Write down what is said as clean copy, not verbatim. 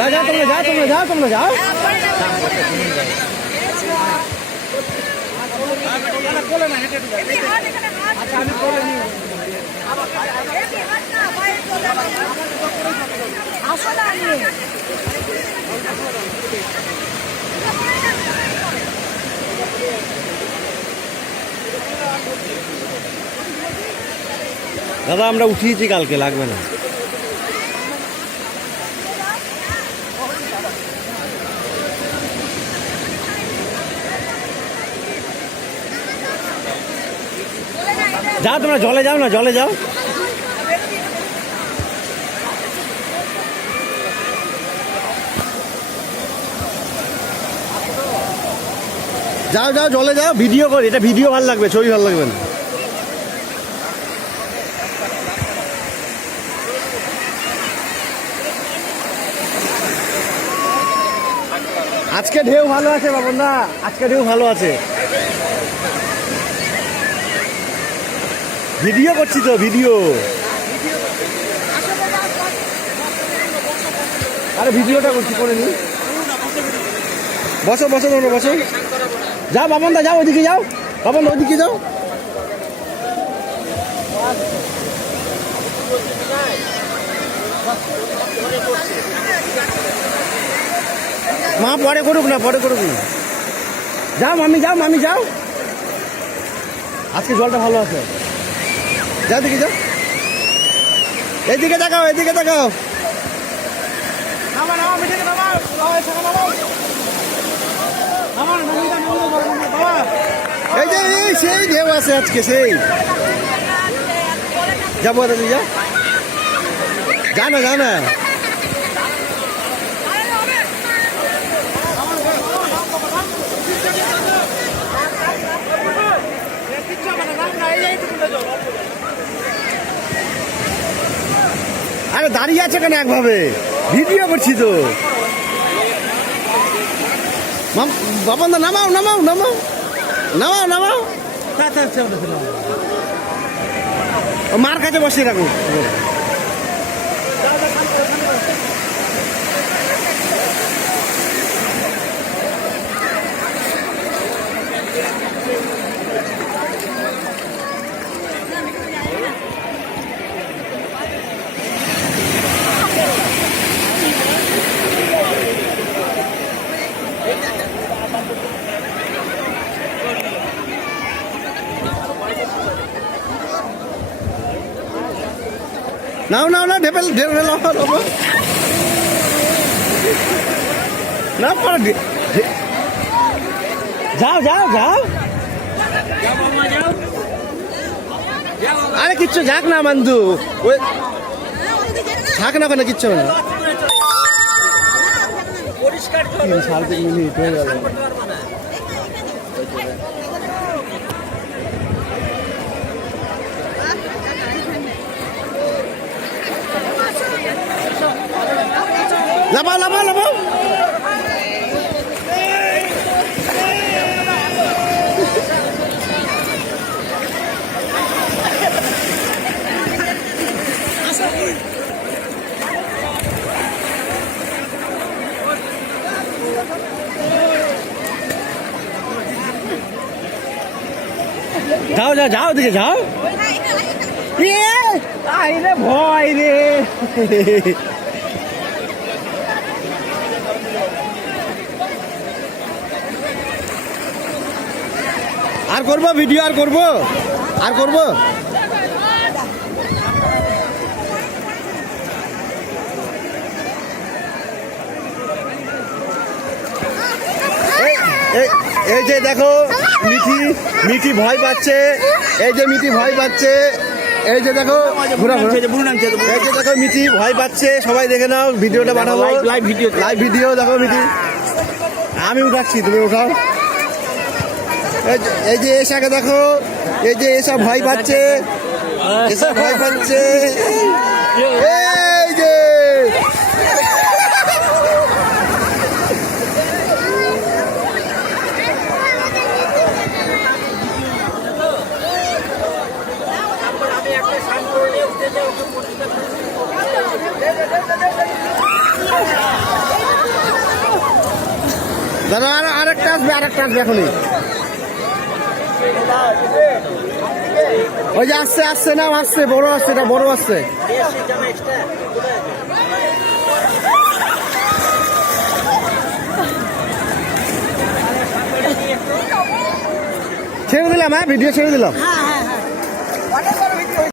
তোমরা যাও। দাদা আমরা উঠিয়েছি কালকে, লাগবে না। যাও তোমরা জলে যাও না, জলে যাও। যাও যাও জলে যাও, ভিডিও কর, এটা ভিডিও ভালো লাগবে, ছবি ভালো লাগবে না। আজকে ঢেউ ভালো আছে বাবনদা, আজকে ঢেউ ভালো আছে। ভিডিও করছি তো, ভিডিও। আরে ভিডিওটা করছি, করে নি। বসো বসো তোমরা বসো। যাও বাবনদা যাও, ওইদিকে যাও বাবনদা, ওইদিকে যাও। মা পরে করুক না, পরে করুক না। যাও মামি, যাও মামি যাও, আজকে জলটা ভালো আছে। যাও দিকে যাও, এইদিকে তাকাও, এইদিকে তাকাও। এই যে সেই ঢেউ আছে আজকে, সেই যাবো দাদা, যা জানা জানা। আরে দাঁড়িয়ে আছে কেন একভাবে, ভিডিও করছি তো। বাবনদা নামাও নামাও নামাও নামাও নামাও, মার কাছে বসিয়ে রাখো। নাও নাও না, ঢেপেল ঢেপেল না, পরে যাও যাও যাও। আরে কিচ্ছু যাক না বন্ধু, ওই থাক না ওখানে, কিচ্ছু না। সাড়ে 3 মিনিট হয়ে গেল। লাফাও লাফাও লাফাও। যাও যাও যাও, দিকে যাও। রে ভয় রে। আর করবো ভিডিও, আর করবো, আর করবো। এই যে দেখো মিঠি, মিঠি ভয় পাচ্ছে, এই যে মিঠি ভয় পাচ্ছে, এই যে দেখো এই যে দেখো মিঠি ভয় পাচ্ছে। সবাই দেখে নাও, ভিডিওটা পাঠাবো, লাইভ ভিডিও, লাইভ ভিডিও দেখো মিঠি। আমি উঠাচ্ছি, তুমি উঠাও। এই যে এসাকে দেখো, এই যে এসা ভয় পাচ্ছে, এসা ভয় পাচ্ছে, এই যে আমি দাদা আরেকটা আসবে এখনই। ওই যে আসছে না আসছে, বড় আসছে, এটা বড় আসছে। ছেড়ে দিলাম, হ্যাঁ ভিডিও ছেড়ে দিলাম।